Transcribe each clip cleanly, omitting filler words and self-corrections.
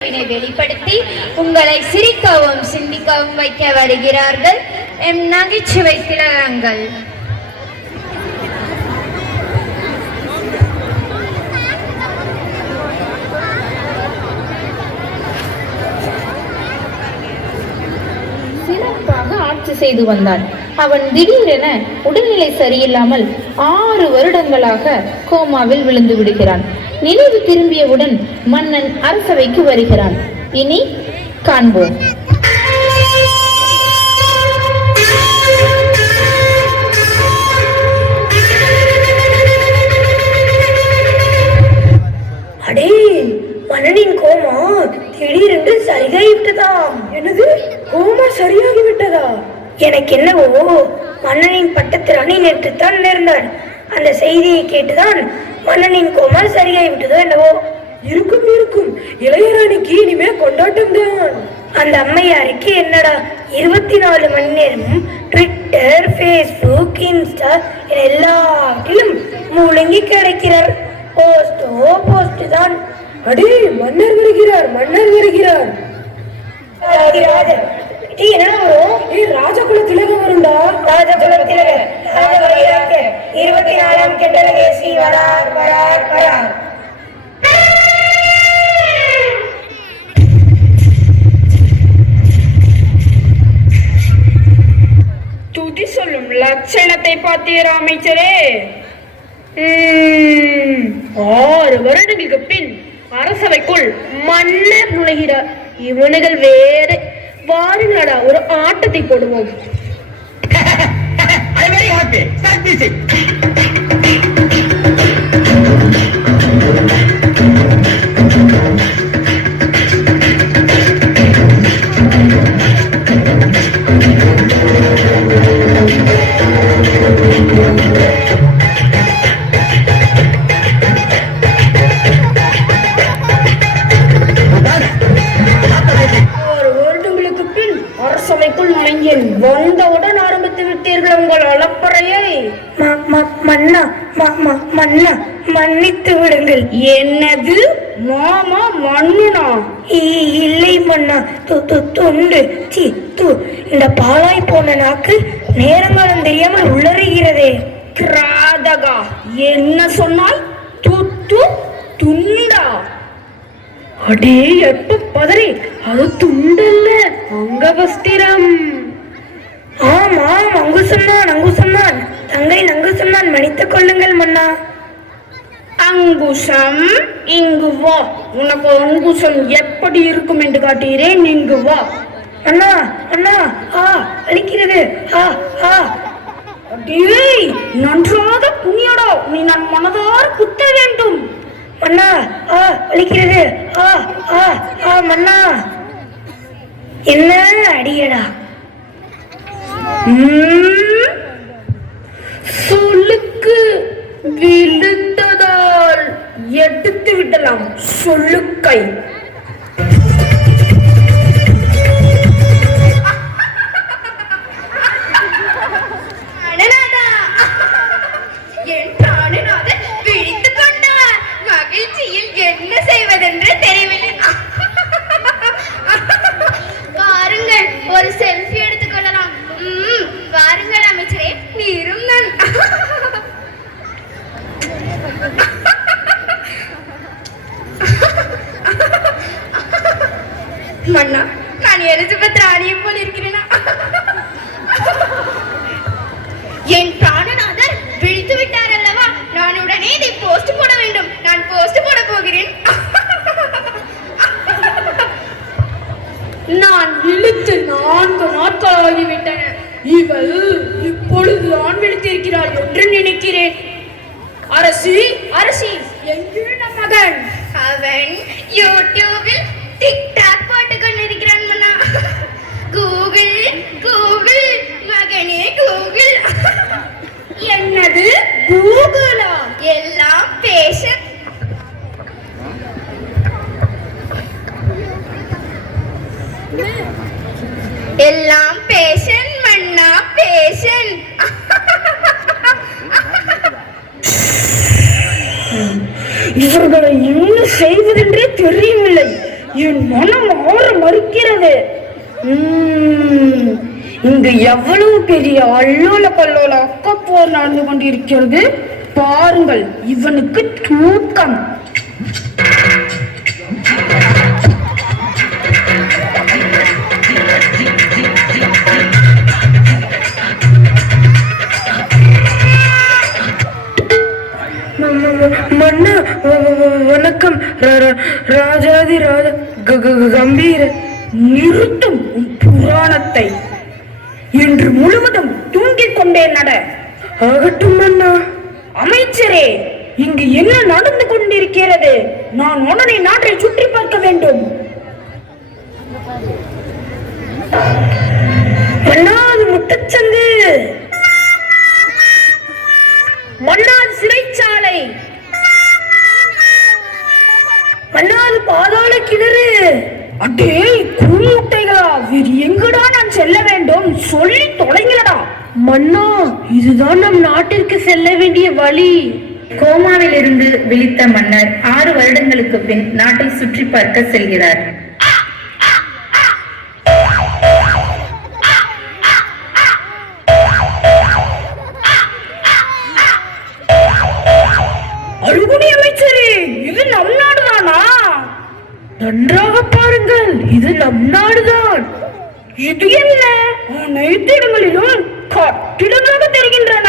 வெளிப்படுத்தி உங்களை சிரிக்கவும் சிந்திக்கவும் வைக்க வருகிறார்கள் எம் நகைச்சுவை திலகங்கள். சிறப்பாக ஆட்சி செய்து வந்தான். அவன் திடீரென உடல்நிலை சரியில்லாமல் 6 வருடங்களாக கோமாவில் விழுந்து விடுகிறான். நினைவு திரும்பியவுடன் மன்னன் அரசவைக்கு வருகிறான். இனி காண்போம். அடே, மன்னனின் கோமா திடீரென்று சரியாகிவிட்டதாம். என்னது, கோமா சரியாகிவிட்டதா? எனக்கு என்னவோ மன்னனின் பட்டத்திராணி நேற்றுத்தான் நேர்ந்தார். அந்த செய்தியை கேட்டுதான் மன்னனின் கோமா சரியாகிவிட்டதோ என்னவோ. இருக்கும் இருக்கும், இளையராணிக்கு இனிமே கொண்டாட்டம் தான். அந்த அம்மையாருக்கு என்னடா 24 மணி நேரமும் ட்விட்டர், ஃபேஸ்புக், இன்ஸ்டா எல்லாத்திலும் மூழ்கி கிடைக்கிறார். போஸ்டோ போஸ்ட் தான். அடே, மன்னர் வருகிறார், மன்னர் வருகிறார். ராஜகுல திலகம் வருண்டா. ராஜகுல திலக 24ஆம் கெட்டலகேசி வரார் வரார் வரார். துதி சொல்லும் லட்சணத்தை பார்த்தீரா அமைச்சரே? 6 வருடங்களுக்கு பின் அரசவைக்குள் மன்னர் நுழைகிறார். இவனுகள் வேறு. வாருங்களடா, ஒரு ஆட்டத்தை போடுவோம். வந்தவுடன் ஆரம்பித்து விட்டீர்கள் உங்கள் அலப்பறையை. மன்னா மன்னா மன்னித்து விடுங்கள். என்னது மாமா மன்னுனா? இல்லை மன்னா, தொண்டு இந்த பாலாய் போன நாக்கு நேரங்காலம் தெரியாமல் உளறுகிறதே. கிராதகா, என்ன சொன்னாய்? துத்து துண்டா? அடே, எப்ப பதறி, அது துண்டல்ல, அங்கவஸ்திரம். ஆமாம், அங்கு சொன்னான் தங்கை நங்கு சொன்னான், மன்னித்துக் கொள்ளுங்கள் மன்னா. அங்குசம், இங்கு வா. உனக்கு அங்குசம் எப்படி இருக்கும் என்று காட்டுகிறேன், இங்கு வா. அண்ணா அண்ணா, அளிக்கிறது. நன்றாக புண்ணியடா, நீ நான் மனதார குத்த வேண்டும். மன்னா, அளிக்கிறது. மன்னா, என்ன அடியடா? சொல்லுக்கு விழுந்ததால் எடுத்து விடலாம் சொல்லுக்கை. மகிழ்ச்சியில் என்ன செய்வதென்று தெரியவில்லை. வாருங்கள், ஒரு செல்ஃபி எடுத்துக் கொள்ளலாம். வாருங்கள் அமைச்சரே, நீரும் நான். மன்னா, நான் எலிசபெத் ராணியை போல் இருக்கிறேனா? என் பிராணநாதர் விழித்து விட்டார் அல்லவா? நான் உடனே இதை போஸ்ட் போட வேண்டும். நான் போஸ்ட் போட போகிறேன். நான் விழித்து 4 நாட்கள் ஆகிவிட்டன. இவள் இப்பொழுதுதான் விழித்திருக்கிறாள் என்று நினைக்கிறேன். அரசி, அரசி, எங்கே நம் மகன்? அவன் யூடியூபில் டிக்டாக் போட்டுக் கொண்டிருக்கிறான் மன்னா. கூகுள் கூகுள் மகனே கூகுள். என்னது கூகுளா? எல்லாம் பேச. எல்லாம் பேஷன் மன்னா, பேஷன். இவர்களை என்ன செய்வதென்றே தெரியவில்லை. என் மனம் ஆற மறுக்கிறது. இங்கு எவ்வளவு பெரிய அல்லோல கல்லோல அக்கப்போர் நடந்து கொண்டிருக்கிறது பாருங்கள். இவனுக்கு தூக்கம். மன்னா வணக்கம். ராஜாதி ராஜா கம்பீர. நிறுத்தும் புராணத்தை. இன்று முழுவதும் தூங்கிக் கொண்டே நட. ஆகட்டும் மன்னா. அமைச்சரே, இங்கு என்ன நடந்து கொண்டிருக்கிறது? நான் உடனே நாட்டை சுற்றி பார்க்க வேண்டும். மன்னாது முத்தச்சங்கு, மன்னார் சிறைச்சாலை, மன்னாது பாதாள கிணறு. அடே கூமுட்டைகளா, வேறு எங்கடா நான் செல்ல வேண்டும்? சொல்லி தொலைங்களடா. மன்னா, இதுதான் நம் நாட்டிற்கு செல்ல வேண்டிய வழி. கோமாவில் இருந்து விழித்த மன்னர் 6 வருடங்களுக்கு பின் நாட்டை சுற்றி பார்க்க செல்கிறார். அழுகுனி அமைச்சரே, இது நம் நாடுதானா? நன்றாக பாருங்கள், இது நம் நாடுதான். இது என்ன? அனைத்து இடங்களிலும் கட்டிடங்களாக தெரிகின்றன.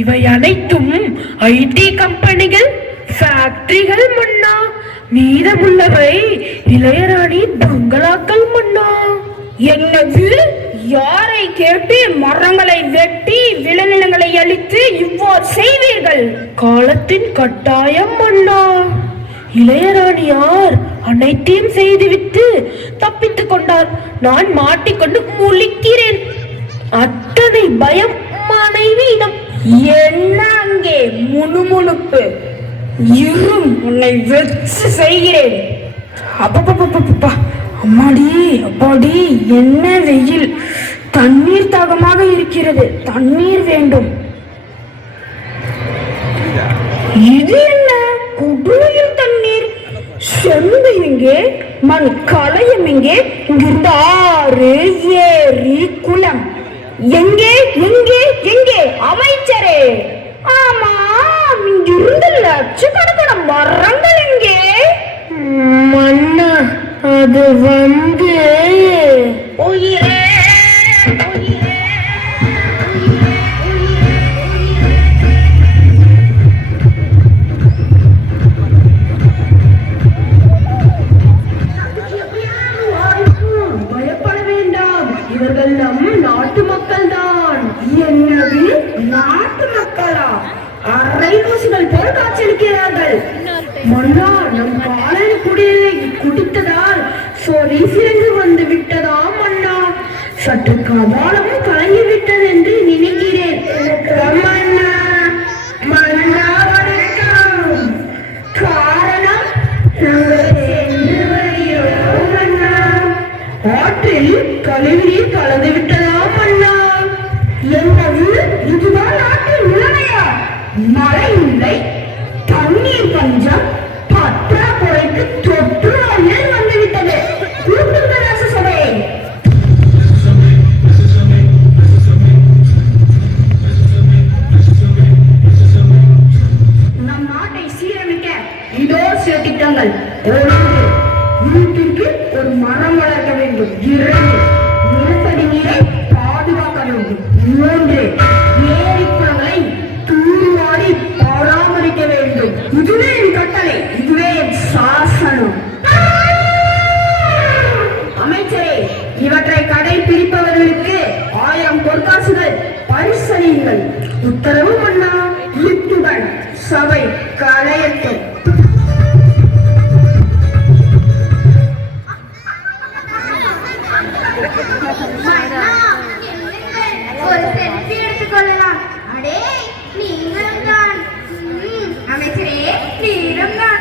இவை அனைத்தும் ஐடி கம்பெனிகள், ஃபேக்டரிகள் மன்னா. மீதமுள்ளவை இளையராணி பங்களாக்கள் மன்னா. என்னது? யாரை கேட்டு மரங்களை வெட்டி விளைநிலங்களை அழித்து இவ்வாறு செய்வீர்கள்? காலத்தின் கட்டாயம் மன்னா. இளையராணியார் அனைத்தையும் செய்துவிட்டு தப்பித்துக் கொண்டார். நான் மாட்டிக்கொண்டு முழிக்கிறேன். அத்தனை பயம் மனைவியிடம். என்ன அங்கே முணுமுணுப்பு? இரும், உன்னை வெச்சு செய்கிறேன். அப்பப்பப்பப்பா, அம்மாடி அப்பாடி, என்ன வெயில்! தண்ணீர் தாகமாக இருக்கிறது, தண்ணீர் வேண்டும். இது என்ன? குடுவையில் தண்ணீர். செம்பு எங்கே? மண் களையம் எங்கே? இங்கிருந்து ஆறு, ஏரி, குளம் எங்கே? எங்கே? எங்கே? அமைச்சரே! ஆமாம், இங்கிருந்து லட்சக்கணக்கான மரங்கள் எங்கே? மன்னா, அது வந்து உயிரே பயப்பட வேண்டாம், இவர்கள் நம் நாட்டு மக்கள் தான். என்னது? நாட்டு மக்களா? அரை ஊசிகள் போல் காய்ச்சலிக்கிறார்கள். மன்னா, நம் காலையில் குடித்ததால் சொறி சிறந்து வந்து விட்டதா மன்னா? சற்று கபாலமும் கலங்கிவிட்டது என்று நினைக்கிறேன். மன்னா, மன்னா வணக்கம். காரணம், நாங்கள் சென்று வருகிறோம் மன்னா. ஆற்றில் கழிவுநீர் கலந்து விட்டதா மன்னா? என்னது? இதுதான் நாட்டில் நிலைமையா? மழை இல்லை, தண்ணீர் பஞ்சம், பற்றாக்குறைக்கு தொற்று நோய்கள் வந்துவிட்டது. கூட்டுங்கள் அரசு சபையை. நம் நாட்டை சீரமைக்க இதோ சில திட்டங்கள். 1, வீட்டிற்கு ஒரு மரம் வளர்க்க வேண்டும். 2, நிலத்தடி நீரை பாதுகாக்க வேண்டும். 3, ஏரி குளங்களை தூர்வாரி பராமரிக்க வேண்டும். இதுவே என் கட்டளை, இதுவே என் சாசனம். அமைச்சரே, இவற்றை கடைபிடிப்பவர்களுக்கு 1000 பொற்காசுகள் பரிசளியுங்கள். உத்தரவு மன்னா. இத்துடன் சபை கலையட்டும். ஒரு செல்ஃபி எடுத்துக்கொள்ளலாம். அடே, நீங்களும் தான். அமைச்சரே, நீங்களும் தான்.